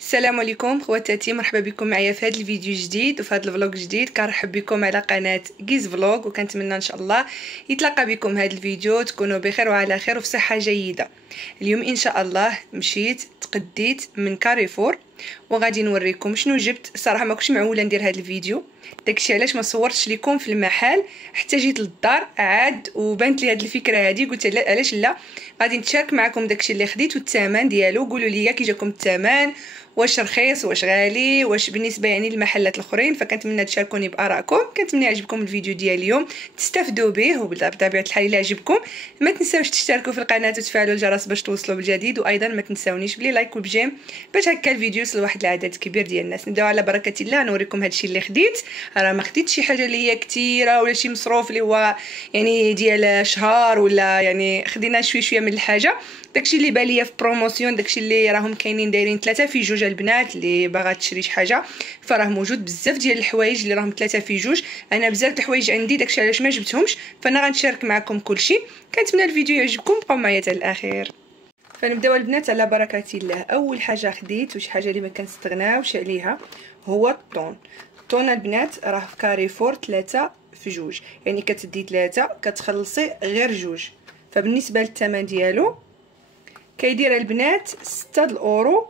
السلام عليكم خواتاتي، مرحبا بكم معايا في هذا الفيديو جديد وفي هذا الفلوق جديد. كنرحب بكم على قناه كيز فلوق، وكنتمنى ان شاء الله يتلقى بكم هذا الفيديو تكونوا بخير وعلى خير وفي صحه جيده. اليوم ان شاء الله مشيت تقديت من كاريفور وغادي نوريكم شنو جبت. صراحه ما كنتش معوله ندير هذا الفيديو، داكشي علاش ما صورتش لكم في المحل حتى جيت للدار عاد وبانت لي هذه الفكره هذه. قلت علاش لا، غادي نتشارك معكم داكشي اللي خديت والثمن ديالو. قولوا لي كي جاكم الثمن، واش رخيص واش غالي واش بالنسبه يعني للمحلات الاخرين. فكنتمنى تشاركوني بارائكم، كنتمنى يعجبكم الفيديو ديال اليوم تستافدوا به، وبطبيعه الحال الا عجبكم ما تنساوش تشتركوا في القناه وتفعلوا الجرس باش توصلوا بالجديد، وايضا ما تنساونيش بلي لايك وبجيم باش هكا الفيديو يوصل لواحد العدد كبير ديال الناس. نبداو على بركه الله، نوريكم هادشي اللي خديت. راه ما خديتش شي حاجه اللي هي كثيره ولا شي مصروف اللي هو يعني ديال شهر، ولا يعني خدينا شويه من الحاجه. داكشي اللي باليه في بروموسيون، داكشي اللي راهم كاينين دايرين 3 في 2. البنات اللي باغا تشري شي حاجه فراه موجود بزاف ديال الحوايج اللي راهم 3 في 2. انا بزاف د الحوايج عندي، داكشي علاش ما جبتهمش، فانا غنشارك معكم كلشي. كنتمنى الفيديو يعجبكم، بقاو معايا حتى الاخير. فنبداو البنات على بركه الله. اول حاجه خديت وشي حاجه اللي ما كنستغناوش عليها هو الطون البنات. راه في كاريفور 3 في 2، يعني كتدي 3 كتخلصي غير 2. فبالنسبه للثمن ديالو كيدير البنات 6 الاورو،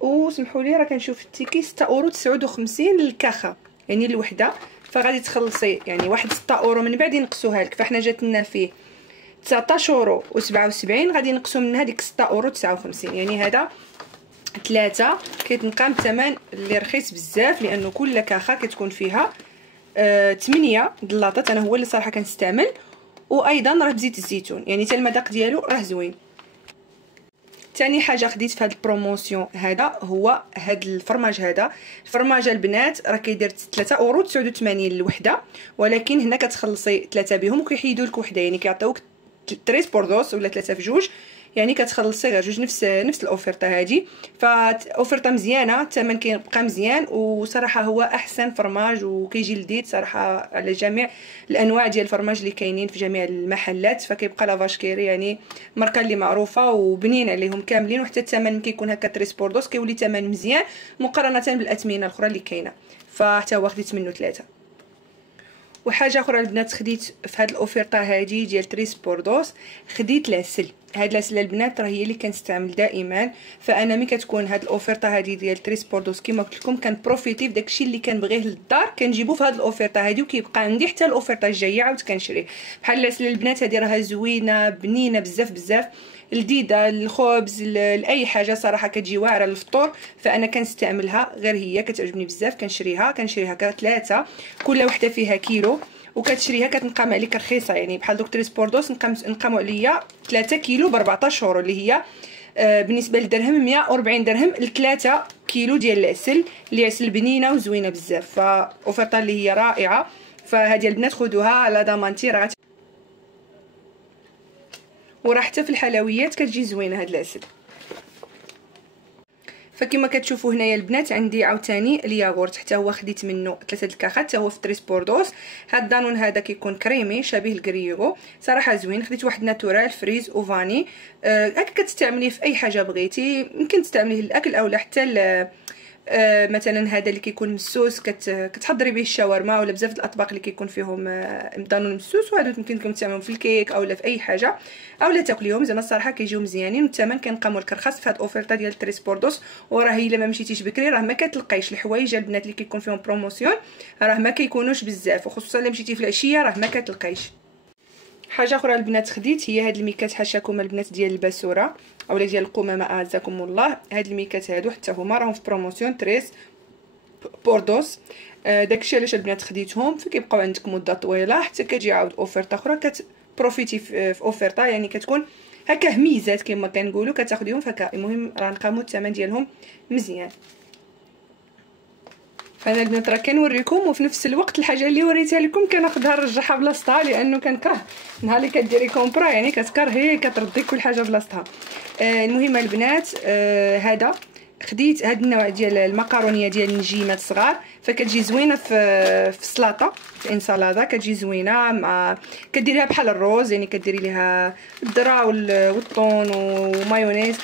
وسمحوا لي راه كنشوف التيكي 6 اورو 59 للكاخه يعني الوحده. فغادي تخلصي يعني واحد 6 اورو من بعد ينقصوها لك. فاحنا جات لنا فيه 19 اورو و77، غادي نقصوا منها ديك 6 اورو 59، يعني هذا 3 كيتنقام الثمن اللي رخيص بزاف، لانه كل كاخه كتكون فيها 8 ضلاطات. انا هو اللي صراحه كنستعمل، وايضا راه بزيت الزيتون، يعني حتى المذاق ديالو راه زوين. ثاني حاجه خديت في هذا البروموسيون هذا هو هذا الفرماج. هذا الفرماج البنات راه كيدير 3 اورو 89 الوحده، ولكن هنا كتخلصي 3 بهم وكيحيدوا لك وحده، يعني كيعطيوك 3 بوردوس ولا 3 في 2، يعني كتخلصي غير 2. نفس الاوفرطه هذه. فاوفرطه مزيانه، الثمن كيبقى مزيان، وصراحه هو احسن فرماج وكيجي لذيذ صراحه على جميع الانواع ديال الفرماج اللي كاينين في جميع المحلات. فكيبقى لافاشكيري يعني ماركه اللي معروفه وبنين عليهم كاملين، وحتى الثمن كيكون هكا 3 بوردوس كيولي ثمن مزيان مقارنه بالاثمنه الاخرى اللي كاينه. فحتى هو خديت منه 3. وحاجه اخرى البنات خديت في هذه الاوفرطه هذه ديال 3 بوردوس، خديت العسل. هاد العسل البنات راه هي اللي كنستعمل دائما. فانا ملي كتكون هاد الاوفرطه هذه ديال 3 بوردوس كما قلت لكم كنبروفيتي بداكشي اللي كنبغيه للدار كنجيبو في هاد الاوفرطه هذه، وكيبقى عندي حتى الاوفرطه الجايه عاود كنشريه. بحال العسل البنات هذه راها زوينه بنينه بزاف لذيذه للخبز لاي حاجه، صراحه كتجي واعره للفطور. فانا كنستعملها، غير هي كتعجبني بزاف. كنشريها 3، كل وحده فيها كيلو، وكتشريها كتنقام عليك رخيصه. يعني بحال دوك 3 بوردوس نقاموا عليا 3 كيلو ب 14 اورو، اللي هي بالنسبه للدرهم 140 درهم ل3 كيلو ديال العسل، اللي عسل بنينه وزوينه بزاف. فاوفرطه اللي هي رائعه. فهذه البنات خذوها على ضمانتي، راه وراه حتى في الحلويات كتجي زوينه هاد العسل. فكما كتشوفوا هنايا البنات عندي عاوتاني الياغورت، حتى هو خديت منه 3 الكاخات، حتى هو في 3 بوردوس. هاد الدانون هذا كيكون كريمي شبيه الكريغو، صراحه زوين. خديت واحد ناتورال فريز وفاني. هكا كتستعمليه في اي حاجه بغيتي، يمكن تستعمليه للاكل اولا حتى مثلا هذا اللي كيكون مسوس كتحضري به الشاورما، ولا بزاف الاطباق اللي كيكون فيهم دانون مسوس، وهادو يمكن تستعملوهم في الكيك اولا في اي حاجه، اولا تاكليهم. زعما الصراحه كيجيو مزيانين، والثمن كنقاموا لك رخص في هاد الاوفرطه ديال 3 بوردوس. وراه الا ما مشيتيش بكري راه ما كتلقايش الحوايج البنات اللي كيكون فيهم بروموسيون، راه ما كيكونوش بزاف، وخصوصا الا مشيتي في العشيه راه ما كتلقايش. حاجه اخرى البنات خديت هي هاد الميكات حاشاكم البنات ديال الباسوره اولا ديال القمامه اعزكم الله. هاد الميكات هادو حتى هما راهم في بروموسيون 3 بوردوس. داكشي علاش البنات خديتهم، فكيبقاو عندك مده طويله حتى كتجي عاود اوفرطه اخرى كتبروفيتي في اوفرطه، يعني كتكون هكا هميزات كما كنقولوا كتاخديهم فهكا. المهم راه نقاموا الثمن ديالهم مزيان. فانا البنات راه كنوريكم، وفي نفس الوقت الحاجه اللي وريتها لكم كناخذها نرجعها بلاصتها، لانه كنكره نهار اللي كديري كومبرا يعني كتكرهي كتردي كل حاجه بلاصتها. المهم البنات هذا خديت هاد النوع ديال المكرونيه ديال النجيمات صغار، فكتجي زوينه في السلطه، في انسالادا كتجي زوينه، مع كديريها بحال الروز، يعني كديري ليها الذره والطون ومايونيز،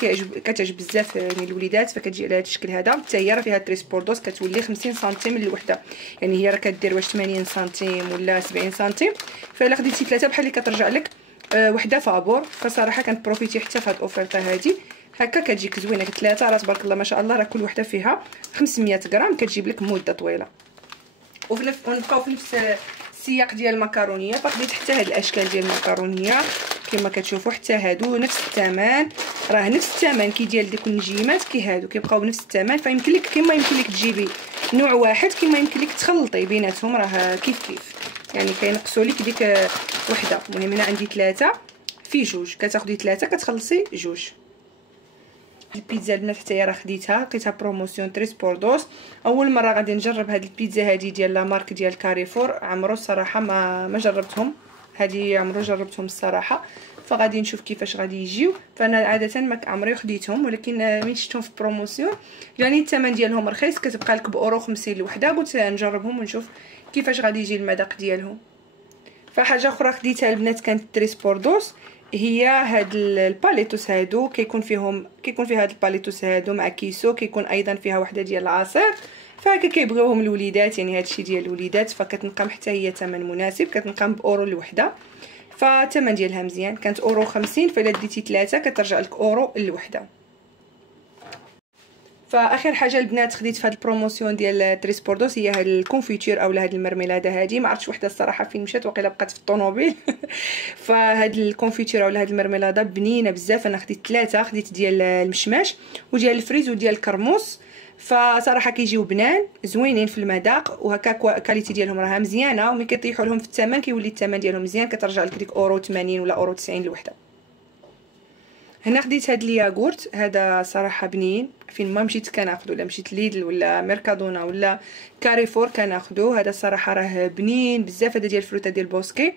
كتعجب بزاف يعني الوليدات، فكتجي على هذا الشكل هذا. حتى هي راه فيها تريسبوردوس، كتولي 50 سنتيم الوحده، يعني هي راه كدير واش 80 سنتيم ولا 70 سنتيم، فالا خديتي 3 بحال اللي كترجع لك وحده فابور. فصراحه كنبروفيتي حتى في هاد الاوفرطه هادي، هكا كتجيك زوينه. 3 راه تبارك الله ما شاء الله، راه كل وحده فيها 500 غرام، كتجيب لك مده طويله. ونبقاو في نفس السياق ديال المكرونيه، فخديت حتى هاد الاشكال ديال المكرونيه كما كتشوفوا، حتى هادو نفس الثمن، راه نفس الثمن كي ديال ديك النجيمات، كي هادو كيبقاو بنفس الثمن. فيمكن لك كما يمكن لك تجيبي نوع واحد، كما يمكن لك تخلطي بيناتهم، راه كيف كيف، يعني كينقصوا لك ديك وحده. المهم انا عندي 3 في جوج، كتاخدي 3 كتخلصي جوج. البيتزا البنات حتى هي راه خديتها، لقيتها بروموسيون تريسبوردوس. اول مره غادي نجرب هاد البيتزا هادي ديال لا مارك ديال كاريفور، عمرو الصراحه ما جربتهم، هادي عمرو جربتهم الصراحه، فغادي نشوف كيفاش غادي يجيو. فانا عاده ما عمري خديتهم، ولكن ملي شفتهم في بروموسيون يعني الثمن ديالهم رخيص، كتبقى لك بأورو 50 الوحده، قلت نجربهم ونشوف كيفاش غادي يجي المذاق ديالهم. فحاجه اخرى خديتها البنات كانت تريسبوردوس، هي هاد الباليتوس هادو، كيكون فيها هاد الباليتوس هادو مع كيسو، كيكون ايضا فيها وحده ديال العصير، فهكا كيبغيوهم الوليدات، يعني هادشي ديال الوليدات، فكتنقام حتى هي ثمن مناسب، كتنقام بأورو الوحده، فالثمن ديالها مزيان، كانت أورو 50، فالا ديتي 3 كترجع لك أورو الوحده. فاخر حاجه البنات خديت في هذا البروموسيون ديال تريسبوردوس هي هاد الكونفيتور اولا هاد المرميلاده هادي، ما عرفتش وحده الصراحه فين مشات، وقيله بقات في الطوموبيل. فهاد الكونفيتور اولا هاد المرميلاده بنينه بزاف، انا خديت 3، خديت ديال المشماش وديال الفريز وديال الكرموس، فصراحه كيجيو بنان زوينين في المذاق، وهكا كاليتي ديالهم راها مزيانه، وملي كيطيحوا لهم في الثمن كيولي الثمن ديالهم مزيان، كترجع لك ديك أورو 80 ولا أورو 90 الوحده. هنا خديت هاد الياغورت هذا صراحه بنين، فين ما مشيت كناخذو، ولا مشيت ليدل ولا ميركادونا ولا كاريفور كناخذو، هذا الصراحه راه بنين بزاف، هذا ديال الفروته ديال بوسكي،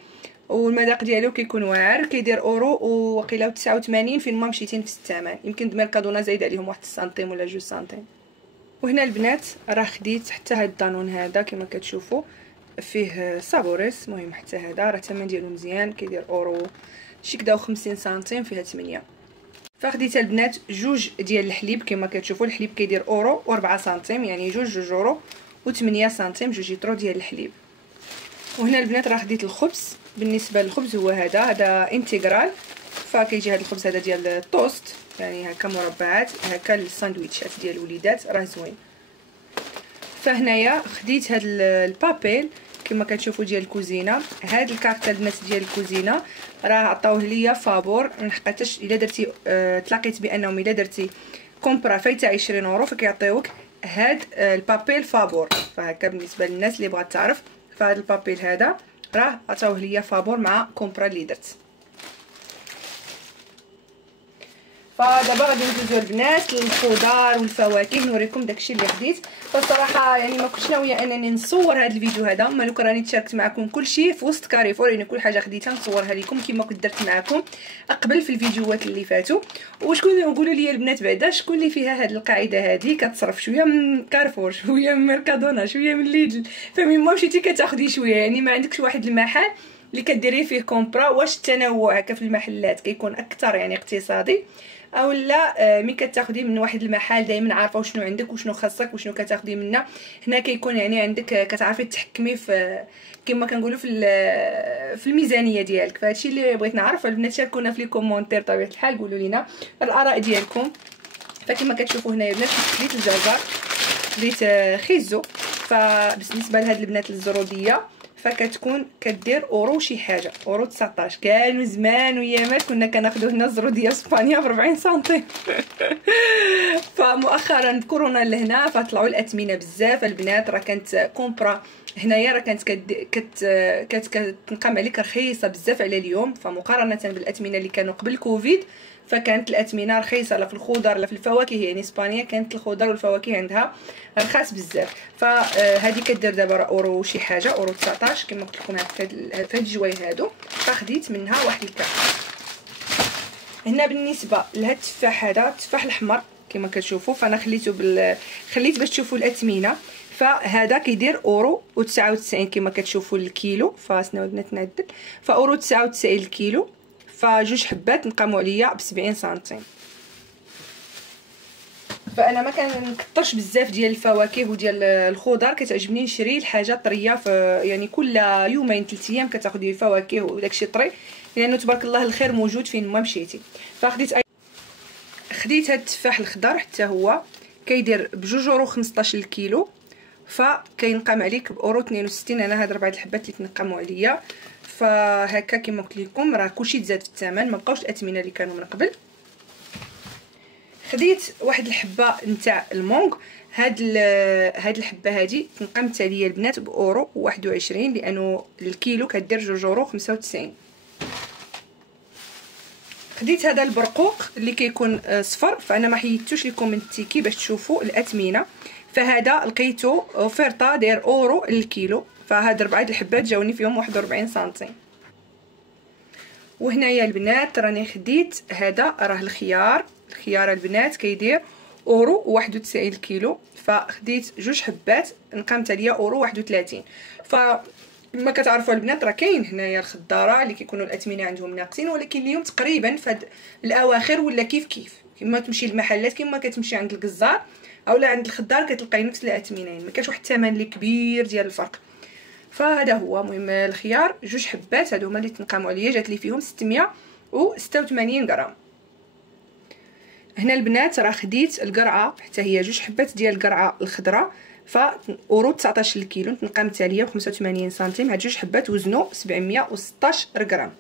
والمذاق ديالو كيكون واعر، كيدير أورو وقيله 89 فين ما مشيتي نفس الثمن، يمكن ميركادونا زايد عليهم 1 سنتيم ولا 2 سنتيم. وهنا البنات راه خديت حتى هاد الدانون هذا كما كتشوفوا، فيه سابوريس، المهم حتى هذا راه الثمن ديالو مزيان، كيدير أورو شي كدا و50 سنتيم، فيها 8. فخديت البنات جوج ديال الحليب كما كتشوفوا، الحليب كيدير أورو و4 سنتيم، يعني جوج أورو و8 سنتيم، جوج لترو ديال الحليب. وهنا البنات راه خديت الخبز، بالنسبه للخبز هو هذا انتغرال، فكيجي هذا الخبز هذا ديال التوست، يعني هكا مربعات، هكا الساندويتشات ديال الوليدات، راه زوين. فهنايا خديت هاد البابيل كما كتشوفوا ديال الكوزينه، هاد الكارت البنات ديال الكوزينه راه عطاوه ليا فابور، لحقاش الا درتي تلاقيت بانهم الا درتي كومبرا فايته 20 اورو فكيعطيوك هاد البابيل فابور، فهكا بالنسبه للناس اللي بغات تعرف، فهاد البابيل هذا راه عطاوه ليا فابور مع كومبرا اللي درت. فدابا غادي ندوزو البنات للخضار والفواكه، نوريكم داكشي اللي خديت. فالصراحه يعني ما كنتش ناويه انني نصور هذا الفيديو هذا، مالك راني تشاركت معكم كلشي في وسط كاريفور، يعني كل حاجه خديتها نصورها لكم كما كنت درت معكم قبل في الفيديوهات اللي فاتوا. وشكون قولوا لي البنات بعدا شكون اللي فيها هذه القاعده هذه، كتصرف شويه من كارفور، شويه من ميركادونا، شويه من ليدل، فمن ما مشيتي كتاخدي شويه، يعني ما عندكش واحد المحل اللي كديري فيه كومبرا. واش التنوع هكا في المحلات كيكون اكثر يعني اقتصادي، اولا ملي كتاخدي من واحد المحل دائما عارفه وشنو عندك وشنو خاصك وشنو كتاخدي منه، هنا كيكون يعني عندك كتعرفي تحكمي في كما كنقولوا في الميزانيه ديالك. فهادشي اللي بغيت نعرف. البنات شاركونا في لي كومونتير بطبيعه الحال، قولوا لينا الاراء ديالكم. فكما كتشوفوا هنايا البنات خديت الجزر، خديت خيزو، فبالنسبه لهاد البنات الزروديه فكتكون كدير أورو شي حاجه، أورو 19. كانوا زمان ويامات كنا كناخذوا هنا الزروديه في اسبانيا ب 40 سنتيم. فمؤخرا كورونا لهنا فطلعوا الاثمنه بزاف البنات، راه كانت كومبرا هنايا راه كانت كتنقام عليك رخيصه بزاف على اليوم، فمقارنه بالاثمنه اللي كانوا قبل كوفيد فكانت الاثمنه رخيصه، لا في الخضر لا في الفواكه، يعني اسبانيا كانت الخضر والفواكه عندها رخاص بزاف. فهذه كدير دابا أورو شي حاجه، أورو 19 كما قلت لكم. هاد الجوايه هادو فخديت منها واحد الكاس. هنا بالنسبه لهاد التفاح هذا، التفاح الاحمر كما كتشوفوا. فانا خليت باش تشوفوا الاثمنه. فهذا كيدير اورو و99 كما كتشوفوا الكيلو. فاسناو البنات نعدل، فاورو 99 الكيلو. فجوج حبات نقاموا عليا ب 70 سنتيم. فانا ما كنكثرش بزاف ديال الفواكه وديال الخضر، كتعجبني نشري الحاجه طريه. يعني كل يومين 3 ايام كتاخذي الفواكه وداكشي طري، لانه تبارك الله الخير موجود فين ما مشيتي. خديت هاد التفاح الخضر حتى هو كيدير بجوج اورو 15 الكيلو. فكينقام عليك باورو 62. انا هاد 4 الحبات اللي تنقاموا عليا. فهكا كما قلت لكم راه كلشي تزاد في الثمن، ما بقاوش الاثمنه اللي كانوا من قبل. خديت واحد الحبه نتاع المونغ. هاد الحبه هادي تنقام حتى ليا البنات باورو 21، لانه الكيلو كدير جوج اورو 95. خديت هذا البرقوق اللي كيكون صفر. فانا ما حيدتوش لكم من التيكي باش تشوفوا الاثمنه. فهذا لقيتو اوفرطه داير اورو للكيلو. فهاد 4 الحبات جاوني فيهم 41 سنتيم. وهنايا البنات راني خديت هذا راه الخيار البنات كيدير اورو 91 الكيلو. فخديت جوج حبات نقامت عليا اورو 31. فما كتعرفوا البنات راه كاين هنايا الخضاره اللي كيكونوا الاثمنه عندهم ناقصين، ولكن اليوم تقريبا فهاد الاواخر ولا كيف كما تمشي للمحلات كما كتمشي عند الجزار اولا عند الخضار كتلقاي نفس الاثمنه، يعني ما كاينش واحد الثمن اللي كبير ديال الفرق. فهذا هو. المهم الخيار جوج حبات هادو هما اللي تنقاموا عليا، جات لي فيهم 686 غرام. هنا البنات راه خديت القرعه حتى هي جوج حبات ديال القرعه الخضراء. ف اورو 19 الكيلو تنقامت عليا ب 85 سنتيم. هاد جوج حبات وزنوا 716 غرام.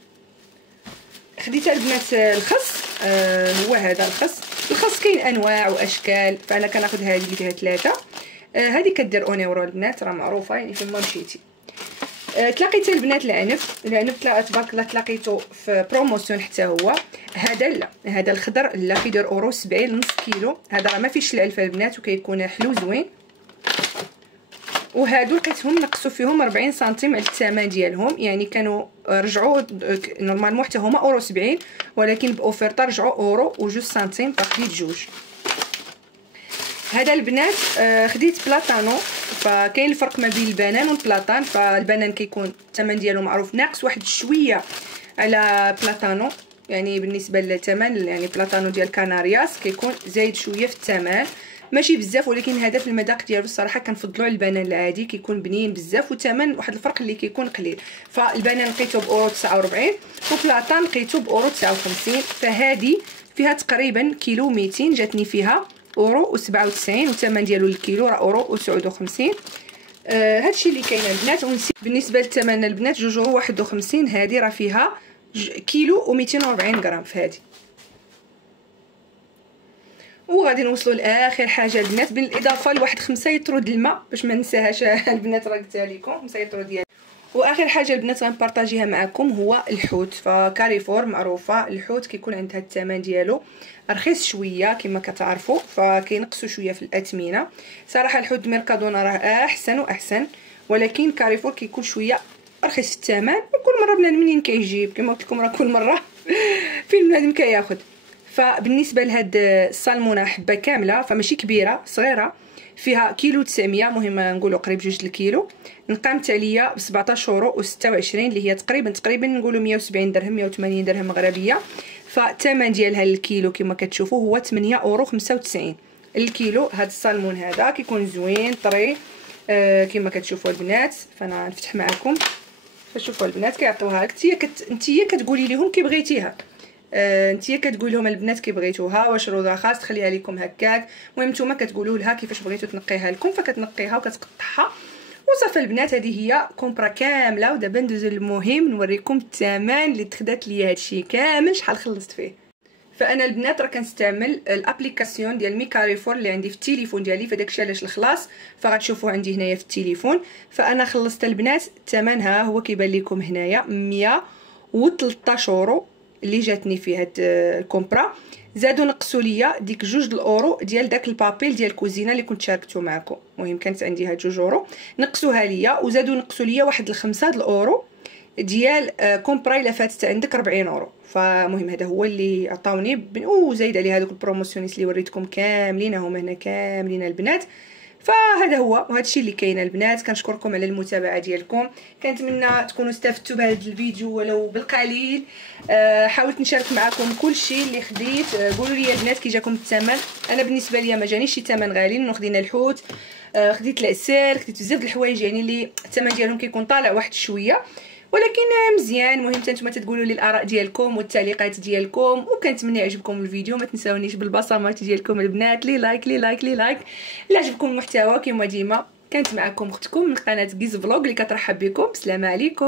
خديت البنات الخس. هو هذا الخس كاين انواع واشكال. فانا كناخذ هذه اللي فيها 3. هذه كدير 1 اورو البنات، راه معروفه يعني فين ما مشيتي. تلاقيت البنات العنب تبارك الله تلاقيته في بروموسيون حتى هو. هذا لا، هذا الخضر لا كيدير اورو 70 نص كيلو. هذا راه ما فيهش العلفه البنات وكيكون حلو زوين. وهادو لقيتهم نقصوا فيهم 40 سنتيم على الثمن ديالهم، يعني كانوا رجعوا نورمالمون حتى هما اورو 70، ولكن باوفرطه رجعوا اورو و2 سنتيم. فخديت جوج. هذا البنات خديت بلاطانو. فكاين الفرق ما بين البنان والبلاطان. فالبنان كيكون الثمن ديالو معروف ناقص واحد شويه على بلاطانو، يعني بالنسبه للثمن يعني بلاطانو ديال كنارياس كيكون زايد شويه في الثمن، ماشي بزاف، ولكن هذا في المذاق ديالو الصراحه كنفضلوا على البنان العادي، كيكون بنين بزاف والثمن واحد الفرق اللي كيكون قليل. فالبنان لقيته باورو 49 وبلاطان لقيته باورو 59. فهذه فيها تقريبا كيلو 200 جاتني فيها اورو و97 والثمن ديالو للكيلو راه اورو و59. هادشي اللي كاين البنات. بالنسبه للثمن البنات جوج اورو 51. هذه راه فيها كيلو و240 غرام في هذه. وغادي نوصلوا لاخر حاجه البنات، بالاضافه لواحد 5 لتر د الماء باش ما ننساهاش البنات، راه قلتها لكم 5 لتر ديال. واخر حاجه البنات غنبارطاجيها معكم هو الحوت. فكاريفور معروفه الحوت كيكون عندها الثمن ديالو رخيص شويه كما كتعرفوا، فكينقصوا شويه في الاثمنه. صراحه الحوت ميركادونا راه احسن واحسن، ولكن كاريفور كيكون شويه رخيص في الثمن. وكل مره بنادم منين كيجيب كما قلت لكم راه كل مره فين بنادم كياخذ. فبالنسبه لهاد السالمونه حبه كامله فماشي كبيره صغيره، فيها كيلو 900، مهم نقولوا قريب 2 الكيلو. نقامت عليا ب 17 اورو و26 اللي هي تقريبا نقولوا 170 درهم 180 درهم مغربيه. فالثمن ديالها الكيلو كما كتشوفوا هو 8 اورو 95 الكيلو. هاد السالمون هذا كيكون زوين طري كما كتشوفوا البنات. فانا نفتح معكم فشوفوا البنات كيعطيوها لك نتيا كتقولي لهم كي بغيتيها. نتيا كتقول لهم البنات كي بغيتوها، واش روضه خاص تخليها لكم هكاك، المهم نتوما كتقولوا لها كيفاش بغيتو تنقيها لكم، فكتنقيها وكتقطعها وصافي البنات. هذه هي كومبرا كامله. ودابا ندوزو للمهم نوريكم الثمن اللي تخدات ليا هادشي كامل شحال خلصت فيه. فانا البنات راه كنستعمل الابليكاسيون ديال مي كاريفور اللي عندي في التليفون ديالي، فداكشي علاش الخلاص فغتشوفوه عندي هنايا في التليفون. فانا خلصت البنات الثمن ها هو كيبان لكم هنايا 113 اورو اللي جاتني في هاد الكومبرا. زادوا نقصوا ليا ديك 2 الاورو ديال داك البابيل ديال الكوزينه اللي كنت شاركته معكم. المهم كانت عندي هاد 2 اورو نقصوها ليا، وزادوا نقصوا ليا واحد 5 الاورو ديال كومبراي لا فاتت عندك 40 اورو. فمهم هذا هو اللي عطاوني وزايد عليه هذوك البروموسيونيس اللي وريتكم كاملين هما هنا كاملين البنات. فهذا هو وهذا الشيء اللي كاين البنات. كنشكركم على المتابعه ديالكم، كنتمنى تكونوا استفدتوا بهذا الفيديو ولو بالقليل. حاولت نشارك معكم كل شيء اللي خديت. قولوا لي البنات كي جاكم الثمن. انا بالنسبه لي ما جانيش شي ثمن غالي، لانه خدينا الحوت، خديت العسل، خديت بزاف د الحوايج يعني اللي الثمن ديالهم كيكون طالع واحد شويه، ولكن مزيان. المهم نتوما تقولوا لي الاراء ديالكم والتعليقات ديالكم، وكنتمنى يعجبكم الفيديو. ما تنساونيش بالبصمات ديالكم البنات، لي لايك لي لايك لي لايك. الا عجبكم المحتوى كما ديما كانت معكم اختكم من قناه كيز فلوغ اللي كترحب بكم. السلام عليكم.